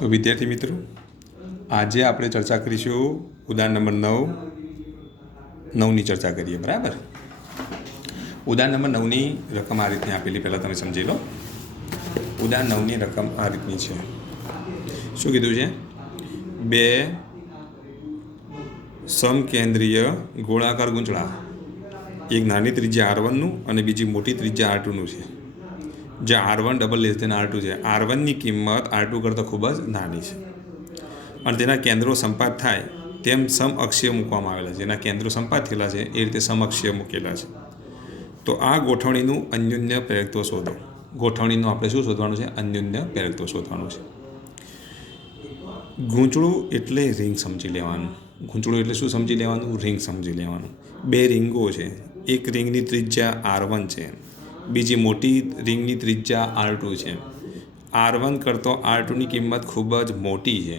તો વિદ્યાર્થી મિત્રો, આજે આપણે ચર્ચા કરીશું ઉદાહરણ નંબર 9ની ચર્ચા કરીએ. બરાબર. ઉદાહરણ નંબર 9ની રકમ આ રીતની આપેલી, પહેલાં તમે સમજી લો. ઉદાહરણ 9ની રકમ આ રીતની છે. શું કીધું છે? બે સમકેન્દ્રીય ગોળાકાર ગૂંચળા, એક નાની ત્રિજ્યા R1નું અને બીજી મોટી ત્રિજ્યા R2નું છે. જ્યાં R1 double less than R2 છે. R1ની કિંમત R2 કરતાં ખૂબ જ નાની છે અને તેના કેન્દ્રો સંપાત થાય તેમ સમઅક્ષીય મૂકવામાં આવેલા છે. જેના કેન્દ્રો સંપાત થયેલા છે એ રીતે સમઅક્ષીય મૂકેલા છે. તો આ ગોઠવણીનું અન્યોન્ય પ્રેરકત્વ શોધો. ગોઠવણીનું આપણે શું શોધવાનું છે? અન્યોન્ય પ્રેરકત્વ શોધવાનું છે. ગૂંચળું એટલે રિંગ સમજી લેવાનું. ગૂંચળું એટલે શું સમજી લેવાનું? રિંગ સમજી લેવાનું. બે રિંગો છે. એક રિંગની ત્રિજ્યા R1 છે, બીજી મોટી રિંગની ત્રિજ્યા R2 છે. R1 કરતો R2ની કિંમત ખૂબ જ મોટી છે,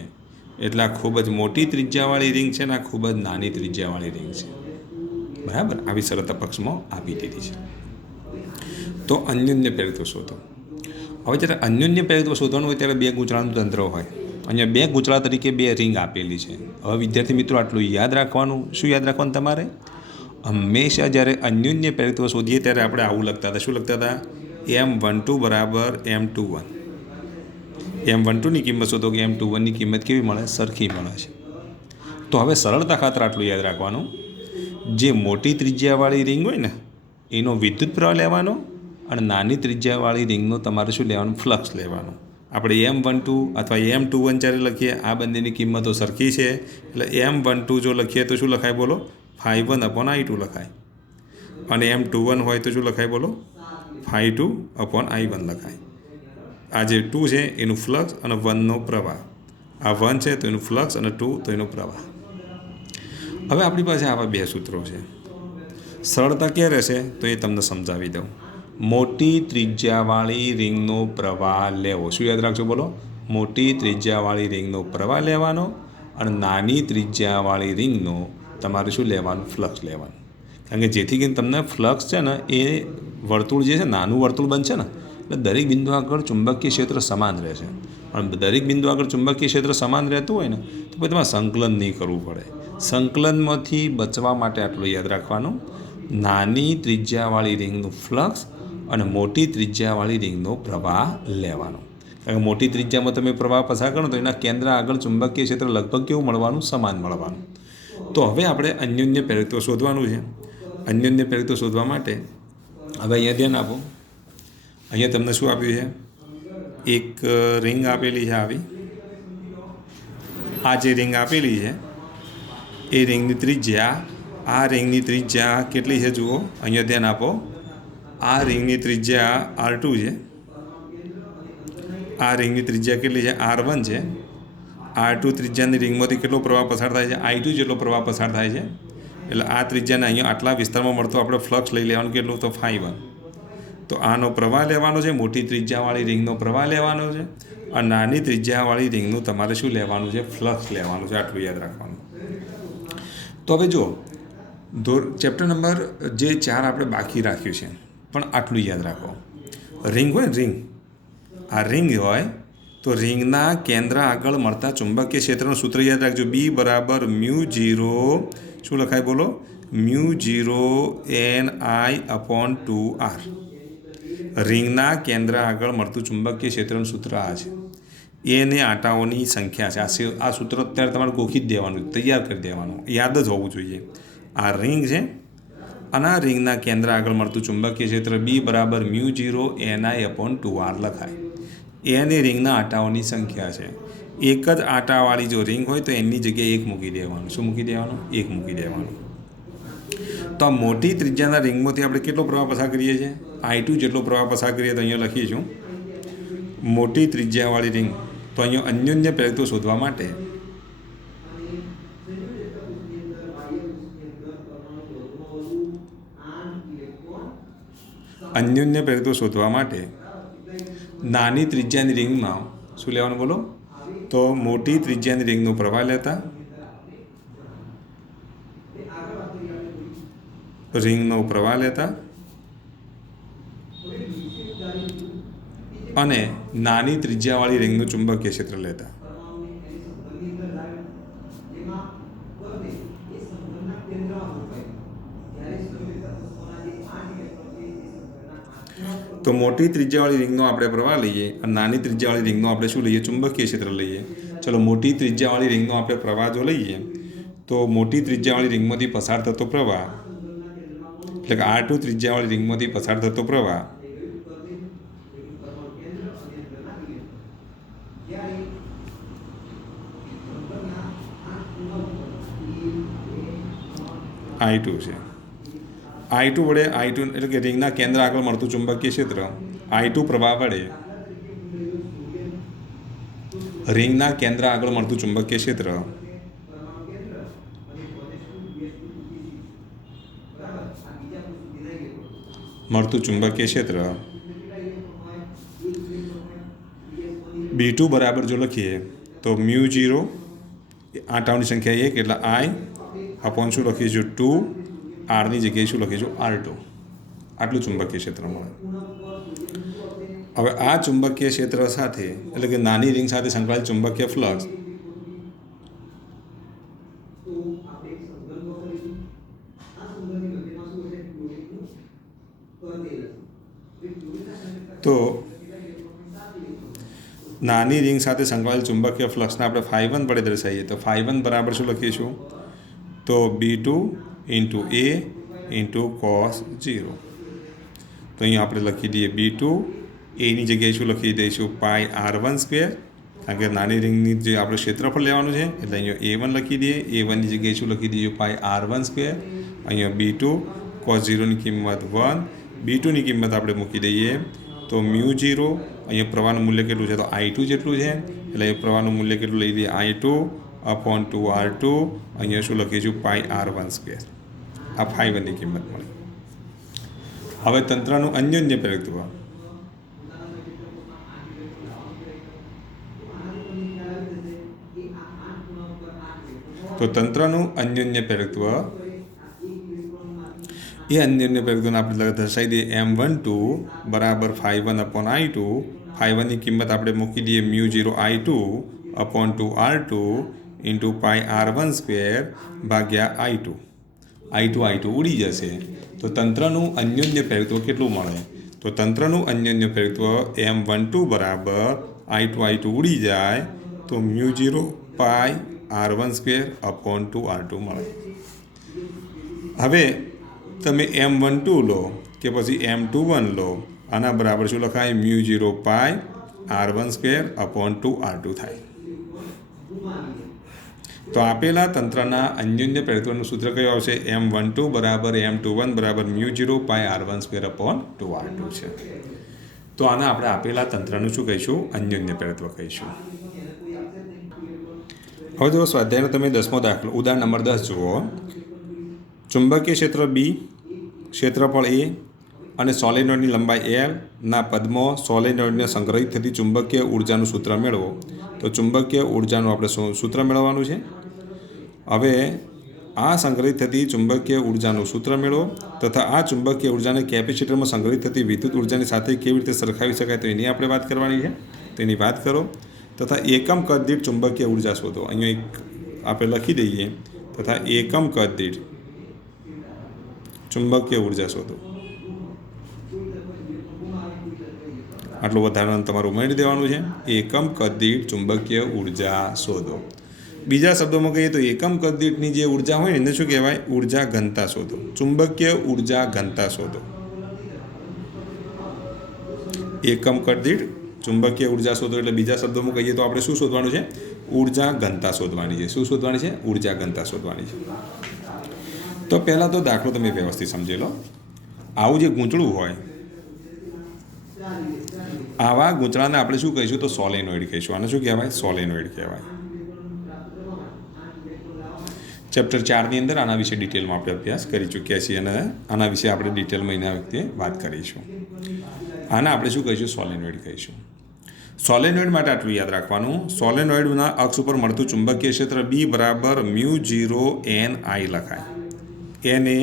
એટલે આ ખૂબ જ મોટી ત્રિજ્યાવાળી રિંગ છે ને આ ખૂબ જ નાની ત્રિજ્યાવાળી રિંગ છે. બરાબર. આવી શરત પક્ષમાં આપી દીધી છે. તો અન્યોન્ય પ્રેરકત્વ શોધો. હવે જ્યારે અન્યોન્ય પ્રેરકત્વ શોધવાનું હોય ત્યારે બે ગૂંચળાનું તંત્ર હોય. અહીંયા બે ગૂંચળા તરીકે બે રિંગ આપેલી છે. હવે વિદ્યાર્થી મિત્રો, આટલું યાદ રાખવાનું. શું યાદ રાખવાનું તમારે? હંમેશા જ્યારે અન્યોન્ય પ્રેરકત્વ શોધીએ ત્યારે આપણે આવું લખતા હતા. શું લખતા હતા? M12 બરાબર M21. M12ની કિંમત શોધો કે M21ની કિંમત કેવી મળે? સરખી મળે છે. તો હવે સરળતા ખાતર આટલું યાદ રાખવાનું. જે મોટી ત્રિજ્યાવાળી રિંગ હોય ને એનો વિદ્યુત પ્રવાહ લેવાનો અને નાની ત્રિજ્યાવાળી રિંગનો તમારે શું લેવાનું? ફ્લક્સ લેવાનો. આપણે M12 અથવા M21 જ્યારે લખીએ આ બંનેની કિંમતો સરખી છે, એટલે M12 જો લખીએ તો શું લખાય? બોલો. ∅1/I2 લખાય. અને M21 હોય તો શું લખાય? બોલો. ∅2/I1 લખાય. આ જે 2 છે એનું ફ્લક્સ અને 1નો પ્રવાહ. આ 1 છે તો એનું ફ્લક્સ અને 2 તો એનો પ્રવાહ. હવે આપણી પાસે આવા બે સૂત્રો છે. સરળતા ક્યાં રહેશે તો એ તમને સમજાવી દઉં. મોટી ત્રિજ્યાવાળી રિંગનો પ્રવાહ લેવો. શું યાદ રાખજો? બોલો. મોટી ત્રિજ્યાવાળી રિંગનો પ્રવાહ લેવાનો અને નાની ત્રિજ્યાવાળી રિંગનો તમારે શું લેવાનું? ફ્લક્સ લેવાનું. કારણ કે જેથી કરીને તમને ફ્લક્સ છે ને એ વર્તુળ જે છે, નાનું વર્તુળ બનશે ને, એટલે દરેક બિંદુ આગળ ચુંબકીય ક્ષેત્ર સમાન રહેશે. પણ દરેક બિંદુ આગળ ચુંબકીય ક્ષેત્ર સમાન રહેતું હોય ને તો પછી તમારે સંકલન નહીં કરવું પડે. સંકલનમાંથી બચવા માટે આટલું યાદ રાખવાનું. નાની ત્રિજ્યાવાળી રિંગનું ફ્લક્સ અને મોટી ત્રિજ્યાવાળી રિંગનો પ્રવાહ લેવાનો. કારણ કે મોટી ત્રિજ્યામાં તમે પ્રવાહ પસાર કરો તો એના કેન્દ્ર આગળ ચુંબકીય ક્ષેત્ર લગભગ કેવું મળવાનું? સમાન મળવાનું. તો હવે આપણે અન્યોન્ય પ્રેરકત્વ શોધવાનું છે. અન્યોન્ય પ્રેરકત્વ શોધવા માટે હવે અહીંયા ધ્યાન આપો. અહીંયા તમને શું આપ્યું છે? એક રિંગ આપેલી છે આવી. આ જે રિંગ આપેલી છે એ રિંગની ત્રિજ્યા, આ રિંગની ત્રિજ્યા કેટલી છે જુઓ. અહીંયા ધ્યાન આપો. આ રિંગની ત્રિજ્યા R2 છે. આ રિંગની ત્રિજ્યા કેટલી છે? R1 છે. R2 ત્રિજ્યાની રિંગમાંથી કેટલો પ્રવાહ પસાર થાય છે? I2 જેટલો પ્રવાહ પસાર થાય છે. એટલે આ ત્રિજ્યાને અહીંયા આટલા વિસ્તારમાં મળતો આપણે ફ્લક્સ લઈ લેવાનું. કેટલું? તો ∅1. તો આનો પ્રવાહ લેવાનો છે. મોટી ત્રિજ્યાવાળી રિંગનો પ્રવાહ લેવાનો છે અને નાની ત્રિજ્યાવાળી રિંગનું તમારે શું લેવાનું છે? ફ્લક્સ લેવાનું છે. આટલું યાદ રાખવાનું. તો હવે જુઓ, ચેપ્ટર નંબર જે 4 આપણે બાકી રાખ્યું છે, પણ આટલું યાદ રાખો. રિંગ હોય ને, રિંગ, આ રિંગ હોય તો રિંગના કેન્દ્ર આગળ મળતા ચુંબકીય ક્ષેત્રનું સૂત્ર યાદ રાખજો. B બરાબર μ0, શું લખાય? બોલો. μ0NI/2R. રિંગના કેન્દ્ર આગળ મળતું ચુંબકીય ક્ષેત્રનું સૂત્ર આ છે. એને આંટાઓની સંખ્યા છે. આ સૂત્ર અત્યારે તમારે ગોખી જ દેવાનું, તૈયાર કરી દેવાનું, યાદ જ હોવું જોઈએ. આ રિંગ છે અને આ રિંગના કેન્દ્ર આગળ મળતું ચુંબકીય ક્ષેત્ર B બરાબર μ0NI/2R લખાય. એની રિંગના આંટાઓની સંખ્યા છે. એક જ આંટાવાળી જો રિંગ હોય તો એની જગ્યાએ 1 મૂકી દેવાનું. શું મૂકી દેવાનું? 1 મૂકી દેવાનું. તો આ મોટી ત્રિજ્યાના રિંગમાંથી આપણે કેટલો પ્રવાહ પસાર કરીએ છીએ? I2 જેટલો પ્રવાહ પસાર કરીએ તો અહીંયા લખીશું મોટી ત્રિજ્યાવાળી રિંગ. તો અહીંયા અન્યોન્ય પ્રેરકત્વ શોધવા માટે નાની ત્રિજ્યાની રિંગમાં શું લેવાનું? બોલો. તો મોટી ત્રિજ્યાની રિંગનો પ્રવાહ લેતા, રિંગનો પ્રવાહ લેતા અને નાની ત્રિજ્યાવાળી રિંગનું ચુંબકીય ક્ષેત્ર લેતા. તો મોટી ત્રિજ્યાવાળી રિંગનો આપણે પ્રવાહ લઈએ અને નાની ત્રિજ્યાવાળી રિંગનો આપણે શું લઈએ? ચુંબકીય ક્ષેત્ર લઈએ. ચલો, મોટી ત્રિજ્યાવાળી રિંગનો આપણે પ્રવાહ જો લઈએ તો મોટી ત્રિજ્યાવાળી રિંગમાંથી પસાર થતો પ્રવાહ એટલે કે R2 ત્રિજ્યાવાળી રિંગમાંથી પસાર થતો પ્રવાહ I2 છે. I2 વડે I2 એટલે કે રિંગના કેન્દ્ર આગળ મળતું ચુંબકીય ક્ષેત્ર I2 પ્રવાહ વડે રિંગના કેન્દ્ર આગળ મળતું ચુંબકીય ક્ષેત્ર B2 બરાબર જો લખીએ તો μ0 આંટાઓની સંખ્યા 1 એટલે I અપોન શું લખીશું? 2 R ની જગ્યાએ શું લખીશું? R2. આટલું ચુંબકીય ક્ષેત્ર મળે. હવે આ ચુંબકીય ક્ષેત્ર સાથે એટલે કે નાની રિંગ સાથે સંકળાયેલ ચુંબકીય ફ્લક્સ તો નાની રિંગ સાથે સંકળાયેલ ચુંબકીય ફ્લક્સને આપણે φ1 વડે દર્શાવીએ તો φ1 બરાબર શું લખીશું? તો B2 × A × cos 0. તો અહીંયા આપણે લખી દઈએ B2, એની જગ્યાએ શું લખી દઈશું? πr1², કારણ કે નાની રિંગની જે આપણે ક્ષેત્રફળ લેવાનું છે એટલે અહીંયા A1 લખી દઈએ. A1ની જગ્યાએ શું લખી દઈએ? πr1². અહીંયા B2 cos 0ની કિંમત 1. B2ની કિંમત આપણે મૂકી દઈએ તો μ0. અહીંયા પ્રવાહનું મૂલ્ય કેટલું છે? તો I2 જેટલું છે એટલે એ પ્રવાહનું મૂલ્ય કેટલું લઈ દઈએ? I2 upon 2R2. અહીંયા શું લખીશું? πr1². આ φ1ની કિંમત મળી. હવે તંત્રનું અન્યોન્ય પ્રેરકત્વ. તો તંત્રનું અન્યોન્ય પ્રેરકત્વ એ અન્યોન્ય પ્રેરકત્વને આપણે દર્શાવી દઈએ M12 બરાબર φ1 અપોન I2. φ1ની કિંમત આપણે મૂકી દઈએ μ0 I2 upon 2R2 into πr1² ભાગ્યા I2. I2 ઉડી જશે. તો તંત્રનું અન્યોન્ય પ્રેરકત્વ કેટલું મળે? તો તંત્રનું અન્યોન્ય પ્રેરકત્વ M12 બરાબર I2 ઉડી જાય તો μ0 πr1² અપોન 2R2 મળે. હવે તમે M12 લો કે પછી M21 લો, આના બરાબર શું લખાય? μ0 πr1² અપોન 2R2 થાય. તો આપેલા તંત્રના અન્યોન્ય પ્રેરકત્વનું સૂત્ર કયું આવશે? M12 બરાબર M21 બરાબર μ0 πr1² અપોન 2R2 છે. તો આને આપણે આપેલા તંત્રનું શું કહીશું? અન્યોન્ય પ્રેરકત્વ કહીશું. હવે જો સ્વાધ્યાયનો તમે 10મો દાખલો ઉદાહરણ નંબર 10 જુઓ. ચુંબકીય ક્ષેત્ર B, ક્ષેત્રફળ A અને સોલેનોઇડની લંબાઈ L ના પદમાં સોલેનોઇડને સંગ્રહિત થતી ચુંબકીય ઉર્જાનું સૂત્ર મેળવો. તો ચુંબકીય ઉર્જાનું આપણે સૂત્ર મેળવવાનું છે. હવે આ સંગ્રહિત થતી ચુંબકીય ઉર્જાનું સૂત્ર મેળવો તથા આ ચુંબકીય ઉર્જાને કેપેસિટરમાં સંગ્રહિત થતી વિદ્યુત ઉર્જાની સાથે કેવી રીતે સરખાવી શકાય તો એની આપણે વાત કરવાની છે. તેની વાત કરો તથા એકમ કદ દીઠ ચુંબકીય ઉર્જા શોધો. અહીંયા એક આપણે લખી દઈએ તથા એકમ કદ દીઠ ચુંબકીય ઉર્જા શોધો. આટલું વધારાનું તમારું ઉમેરી દેવાનું છે. એકમ કદ દીઠ ચુંબકીય ઉર્જા શોધો. બીજા શબ્દોમાં કહીએ તો એકમ કદ દીઠની જે ઉર્જા હોય ને એને શું કહેવાય? ઉર્જા ઘનતા શોધો. ચુંબકીય ઉર્જા ઘનતા શોધો. એકમ કદ દીઠ ચુંબકીય ઉર્જા શોધો એટલે બીજા શબ્દોમાં કહીએ તો આપણે શું શોધવાનું છે? ઉર્જા ઘનતા શોધવાની છે. શું શોધવાની છે? ઉર્જા ઘનતા શોધવાની છે. તો પહેલાં તો દાખલો તમે વ્યવસ્થિત સમજી લો. આવું જે ગૂંચળું હોય, આવા ગૂંચળાને આપણે શું કહીશું? તો સોલેનોઇડ કહીશું. આને શું કહેવાય? સોલેનોઇડ કહેવાય. ચેપ્ટર 4ની અંદર આના વિશે ડિટેલમાં આપણે અભ્યાસ કરી ચૂક્યા છીએ અને આના વિશે આપણે ડિટેલમાં એના વખતે વાત કરીશું. આને આપણે શું કહીશું? સોલેનોઇડ કહીશું. સોલેનોઇડ માટે આટલું યાદ રાખવાનું. સોલેનોઇડના અક્ષ ઉપર મળતું ચુંબકીય ક્ષેત્ર B બરાબર μ0 NI લખાય. N એ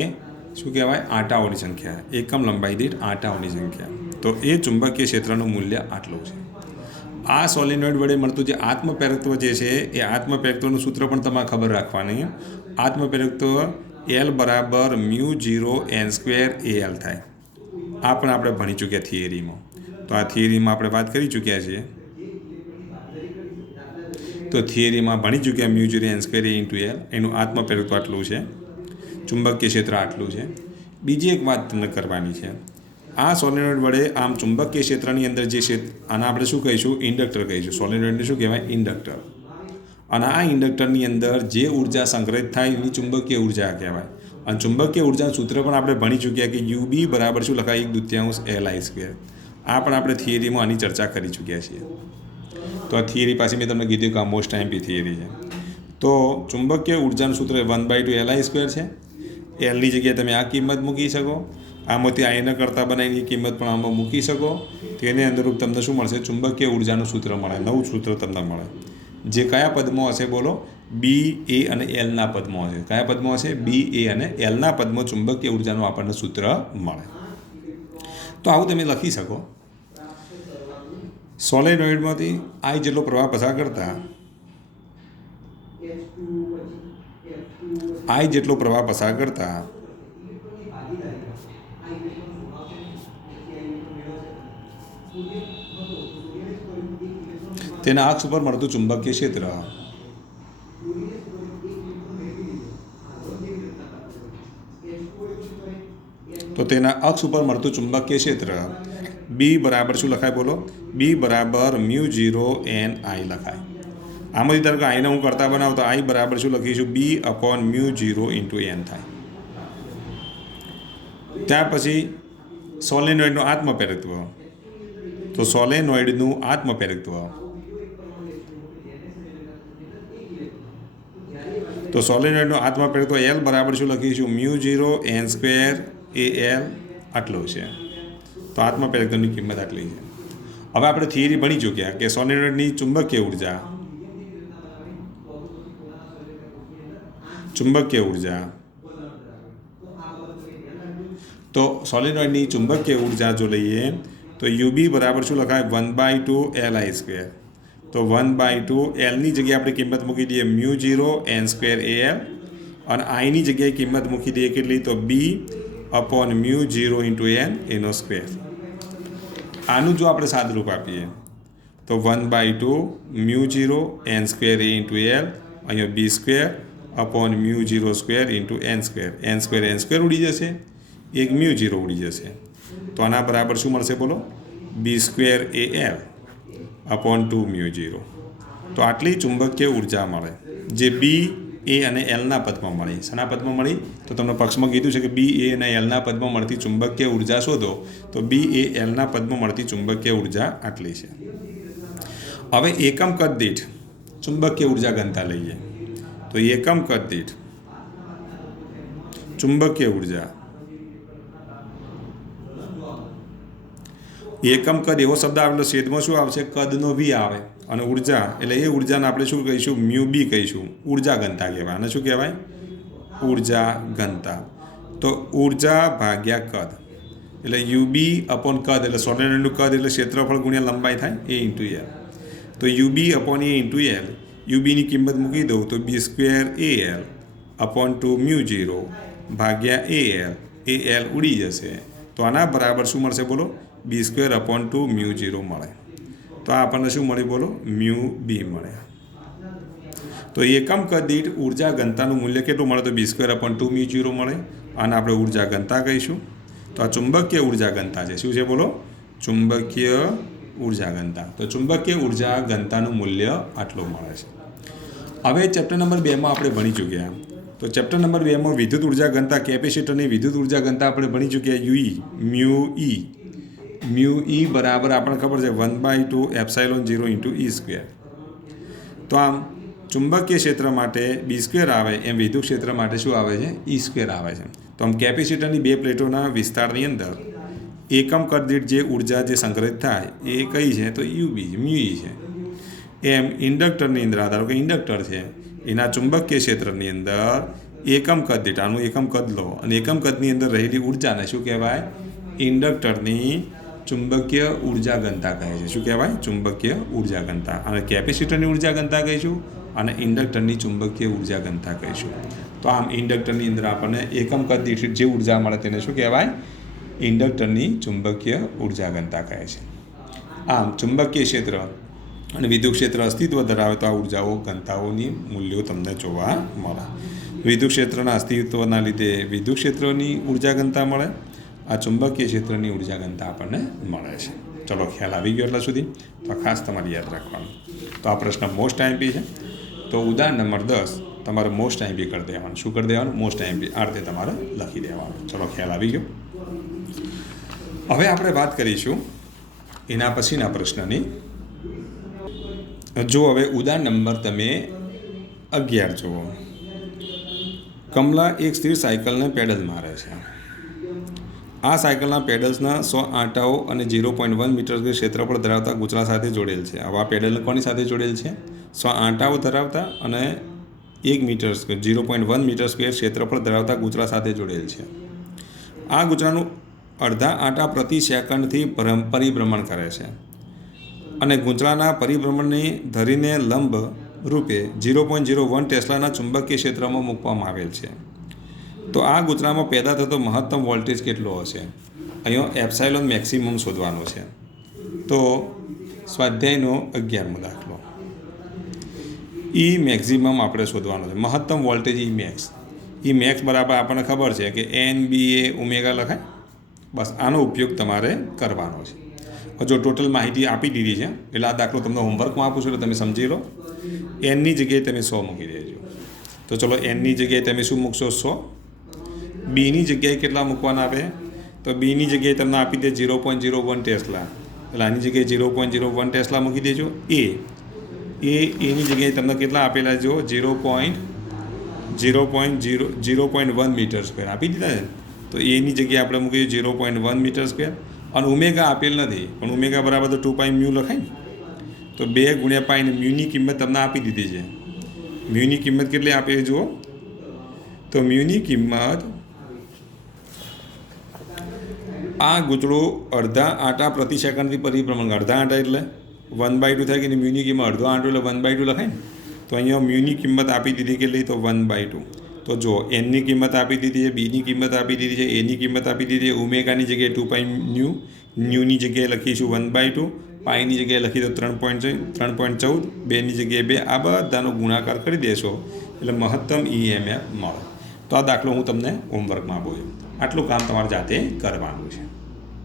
શું કહેવાય? આંટાઓની સંખ્યા, એકમ લંબાઈ દીઠ આંટાઓની સંખ્યા. તો એ ચુંબકીય ક્ષેત્રનું મૂલ્ય આટલું છે. આ સોલેનોઇડ વડે મળતું જે આત્મપ્રેરકત્વ જે છે એ આત્મપ્રેરકત્વનું સૂત્ર પણ તમારે ખબર રાખવાની. આત્મપ્રેરકત્વ L બરાબર μ0 N² AL થાય. આ પણ આપણે ભણી ચૂક્યા થિયરીમાં. તો આ થિયરીમાં આપણે વાત કરી ચૂક્યા છીએ. તો થિયરીમાં ભણી ચૂક્યા mu 0 n square into L, એનું આત્મપ્રેરકત્વ આટલું છે, ચુંબકીય ક્ષેત્ર આટલું છે. બીજી એક વાત તમને કરવાની છે. આ સોલેનોઇડ વડે આમ ચુંબકીય ક્ષેત્રની અંદર જે ક્ષેત્ર, આને આપણે શું કહીશું? ઇન્ડક્ટર કહીશું. સોલેનોઇડને શું કહેવાય? ઇન્ડક્ટર. અને આ ઇન્ડક્ટરની અંદર જે ઉર્જા સંગ્રહિત થાય એની ચુંબકીય ઉર્જા કહેવાય. અને ચુંબકીય ઉર્જાનું સૂત્ર પણ આપણે ભણી ચૂક્યા કે યુ બી બરાબર શું લખાય? 1/2 LI સ્ક્વેર. આ પણ આપણે થિયરીમાં આની ચર્ચા કરી ચૂક્યા છીએ. તો આ થિયરી પાછી મેં તમને કીધું કે આ મોસ્ટ આઈએમપી થિયરી છે. તો ચુંબકીય ઉર્જાનું સૂત્ર 1/2 LI સ્ક્વેર છે. એલની જગ્યાએ તમે આ કિંમત મૂકી શકો. આમાંથી આઈના કરતાં બનાવીની કિંમત પણ આમાં મૂકી શકો. તેને અનુરૂપ તમને શું મળશે? ચુંબકીય ઉર્જાનું સૂત્ર મળે. નવું સૂત્ર તમને મળે, જે કયા પદમાં હશે? બોલો. બી, એ અને એલના પદમાં હશે. કયા પદમાં હશે? બી, એ અને એલના પદમાં ચુંબકીય ઉર્જાનું આપણને સૂત્ર મળે. તો આવું તમે લખી શકો. સોલેનોઇડમાંથી આઈ જેટલો પ્રવાહ પસાર કરતા તેના અક્ષ ઉપર મળતું ચુંબકીય ક્ષેત્ર. તો તેના અક્ષ ઉપર મળતું ચુંબકીય ક્ષેત્ર બી બરાબર શું લખાય? બોલો. બી બરાબર મ્યુ 0 n I લખાય. આમાંથી ધારો કે આઈને હું કરતા બનાવું તો આઈ બરાબર શું લખીશું? B upon mu 0 into n થાય. ત્યાર પછી સોલેનોઇડનું આત્મપ્રેરકત્વ. તો સોલેનોઇડનું આત્મપ્રેરકત્વ, તો સોલેનોઇડનું આત્મપ્રેરકત્વ એલ બરાબર શું લખીશું? મ્યુ 0 n સ્ક્વેર AL આટલું છે. તો આત્મપ્રેરકત્વની કિંમત આટલી છે. હવે આપણે થિયરી ભણી ચૂક્યા કે સોલેનોઇડની ચુંબકીય ઉર્જા, તો સોલેનોઇડની ચુંબકીય ઉર્જા જો લઈએ તો યુ બી બરાબર શું લખાય? 1/2 LI સ્ક્વેર. તો 1/2 એલની જગ્યાએ આપણે કિંમત મૂકી દઈએ મ્યુ 0 n સ્ક્વેર AL, અને આઈની જગ્યાએ કિંમત મૂકી દઈએ કેટલી? તો B upon mu 0 into n એનો સ્ક્વેર. આનું જો આપણે સાદરૂપ આપીએ તો 1/2 mu 0 n square A into L, અહીંયા B square upon mu 0 square into n square. n square ઉડી જશે, એક મ્યુ 0 ઉડી જશે. તો આના બરાબર શું મળશે? બોલો. બી સ્ક્વેર AL અપોન 2 મ્યુ 0. તો આટલી ચુંબકીય ઉર્જા મળે, જે બી, એ અને એલના પદમાં મળી. શાના પદમાં મળી? તો તમને પક્ષમાં કીધું છે કે બી, એ અને એલના પદમાં મળતી ચુંબકીય ઉર્જા શોધો. તો બી, એ, એલના પદમાં મળતી ચુંબકીય ઉર્જા આટલી છે. હવે એકમ કદ દીઠ ચુંબકીય ઉર્જા ઘનતા લઈએ. તો એકમ કદ દીઠ ચુંબકીય ઉર્જા, એકમ કદ એવો શબ્દ આવે એટલે છેદમાં શું આવશે? કદનો વી આવે. અને ઉર્જા એટલે એ ઉર્જાને આપણે શું કહીશું? મ્યુ બી કહીશું. ઉર્જા ઘનતા કહેવાય. અને શું કહેવાય? ઉર્જા ઘનતા. તો ઉર્જા ભાગ્યા કદ એટલે યુ બી અપોન કદ, એટલે સોલેનોઇડનું કદ એટલે ક્ષેત્રફળ ગુણ્યા લંબાઈ થાય, એ ઇન્ટુ એલ. તો U B upon A into L. U બીની કિંમત મૂકી દઉં તો B square AL upon 2 mu 0 ભાગ્યા AL. AL ઉડી જશે. તો આના બરાબર શું મળશે? બોલો. બી સ્ક્વેર અપોન 2 મ્યુ 0 મળે. તો આ આપણને શું મળે? બોલો. મ્યુ બી મળે. તો એકમ કદ દીઠ ઉર્જા ઘનતાનું મૂલ્ય કેટલું મળે? તો બી સ્ક્વેર અપોન 2 મ્યુ 0 મળે. આને આપણે ઉર્જા ઘનતા કહીશું. તો આ ચુંબકીય ઉર્જા ઘનતા છે. શું છે? બોલો. ચુંબકીય ઉર્જા ઘનતા. તો ચુંબકીય ઉર્જા ઘનતાનું મૂલ્ય આટલું મળે છે. હવે ચેપ્ટર નંબર 2માં આપણે ભણી ચૂક્યા. તો ચેપ્ટર નંબર 2માં વિદ્યુત ઉર્જા ઘનતા, કેપેસિટરની વિદ્યુત ઉર્જા ઘનતા આપણે ભણી ચૂક્યા. મ્યુ ઈ બરાબર આપણને ખબર છે 1/2 એપ્સાઇલોન 0 ઇન્ટુ ઈ સ્ક્વેર. તો આમ ચુંબકીય ક્ષેત્ર માટે બી સ્ક્વેર આવે એમ વિદ્યુત ક્ષેત્ર માટે શું આવે છે? ઈ સ્ક્વેર આવે છે. તો આમ કેપેસિટરની બે પ્લેટોના વિસ્તારની અંદર એકમ કદ દીઠ જે ઉર્જા જે સંગ્રહિત થાય એ કઈ છે? તો યુબી મ્યુ ઈ છે. એમ ઇન્ડક્ટરની અંદર, ધારો કે ઇન્ડક્ટર છે, એના ચુંબકીય ક્ષેત્રની અંદર એકમ કદ દીઠ, આનું એકમ કદ લો અને એકમ કદની અંદર રહેલી ઉર્જાને શું કહેવાય? ઇન્ડક્ટરની ચુંબકીય ઉર્જા ઘનતા કહે છે. શું કહેવાય? ચુંબકીય ઉર્જા ઘનતા. અને કેપેસિટરની ઉર્જા ઘનતા કહીશું અને ઇન્ડક્ટરની ચુંબકીય ઉર્જા ઘનતા કહીશું. તો આમ ઇન્ડક્ટરની અંદર આપણને એકમ કદ દીઠ જે ઉર્જા મળે તેને શું કહેવાય? ઇન્ડક્ટરની ચુંબકીય ઉર્જા ઘનતા કહે છે. આમ ચુંબકીય ક્ષેત્ર અને વિદ્યુત ક્ષેત્ર અસ્તિત્વ ધરાવતા ઉર્જાઓ ઘનતાઓની મૂલ્યો તમને જોવા મળે. વિદ્યુત ક્ષેત્રના અસ્તિત્વના લીધે વિદ્યુત ક્ષેત્રની ઉર્જા ઘનતા મળે. આ ચુંબકીય ક્ષેત્રની ઉર્જા ઘનતા આપણને મળે છે. ચલો ખ્યાલ આવી ગયો એટલા સુધી? તો ખાસ તમારે યાદ રાખવાનું. તો આ પ્રશ્ન મોસ્ટ આઈએમપી છે. તો ઉદાહરણ નંબર 10 તમારે મોસ્ટ આઈએમપી કરી દેવાનું. શું કરી દેવાનું? મોસ્ટ આઈએમપી આ રીતે તમારે લખી દેવાનું. ચલો ખ્યાલ આવી ગયો? હવે આપણે વાત કરીશું એના પછીના પ્રશ્નની. જો હવે ઉદાહરણ નંબર તમે 11 જુઓ. કમલા એક સ્થિર સાયકલને પેડલ મારે છે. આ સાયકલના પેડલ્સના 100 આંટાઓ અને 0.1 મીટર ક્ષેત્રફળ ધરાવતા ગૂંચળા સાથે જોડેલ છે. આવા પેડલ કોની સાથે જોડેલ છે? 100 આંટાઓ ધરાવતા અને 1 મીટર 0.1 મીટર સ્ક્વેર ક્ષેત્રફળ ધરાવતા ગૂંચળા સાથે જોડેલ છે. આ ગૂંચળાનું અડધા આંટા પ્રતિ સેકન્ડથી પરિભ્રમણ કરે છે અને ગૂંચળાના પરિભ્રમણને ધરીને લંબ રૂપે 0.01 ટેસ્લાના ચુંબકીય ક્ષેત્રમાં મૂકવામાં આવેલ છે. તો આ ગૂંચળામાં પેદા થતો મહત્તમ વોલ્ટેજ કેટલો હશે? અહીંયા એપ્સાઇલોન મેક્સિમમ શોધવાનો છે. તો સ્વાધ્યાયનો 11મો દાખલો. ઈ મેક્સિમમ આપણે શોધવાનો છે. મહત્તમ વોલ્ટેજ ઈ મેક્સ. ઈ મેક્સ બરાબર આપણને ખબર છે કે NBA ઓમેગા લખાય. બસ આનો ઉપયોગ તમારે કરવાનો છે. જો ટોટલ માહિતી આપી દીધી છે એટલે આ દાખલો તમને હોમવર્કમાં આપું છું એટલે તમે સમજી લો. એનની જગ્યાએ તમે 100 મૂકી દેજો. તો ચલો એનની જગ્યાએ તમે શું મૂકશો? 100. બીની જગ્યાએ કેટલા મૂકવાના આવે? તો બીની જગ્યાએ તમને આપી દે 0.01 ટેસ્લા. એટલે આની જગ્યાએ 0.01 ટેસ્લા મૂકી દેજો. એની જગ્યાએ તમને કેટલા આપેલા જો? 0.1 મીટર સ્ક્વેર આપી દીધા છે. તો એની જગ્યાએ આપણે મૂકીએ 0.1 મીટર સ્ક્વેર. અને ઓમેગા આપેલ નથી પણ ઓમેગા બરાબર તો 2 પાઈ મ્યુ લખાય ને. તો 2 ગુણ્યા પાઈ ને મ્યુની કિંમત તમને આપી દીધી છે. મ્યુની કિંમત કેટલી આપી જુઓ? તો મ્યુની કિંમત આ ગૂંચળો અડધા આંટા પ્રતિ સેકન્ડથી પરિભ્રમણ. અડધા આંટા એટલે 1/2 થાય કે મ્યુની કિંમત અડધો આંટો એટલે 1/2 લખાય ને. તો અહીંયા મ્યુની કિંમત આપી દીધી કેટલી? તો 1/2. તો જો એનની કિંમત આપી દીધી છે, બીની કિંમત આપી દીધી છે, એની કિંમત આપી દીધી છે. ઓમેગાની જગ્યાએ 2 પાઈ ન્યૂ, ન્યૂની જગ્યાએ લખીશું 1/2, પાઈની જગ્યાએ લખી દો 3.14, બેની જગ્યાએ 2. આ બધાનો ગુણાકાર કરી દેશો એટલે મહત્તમ EMF મળે. તો આ દાખલો હું તમને હોમવર્કમાં આપું છું. આટલું કામ તમારે જાતે કરવાનું છે.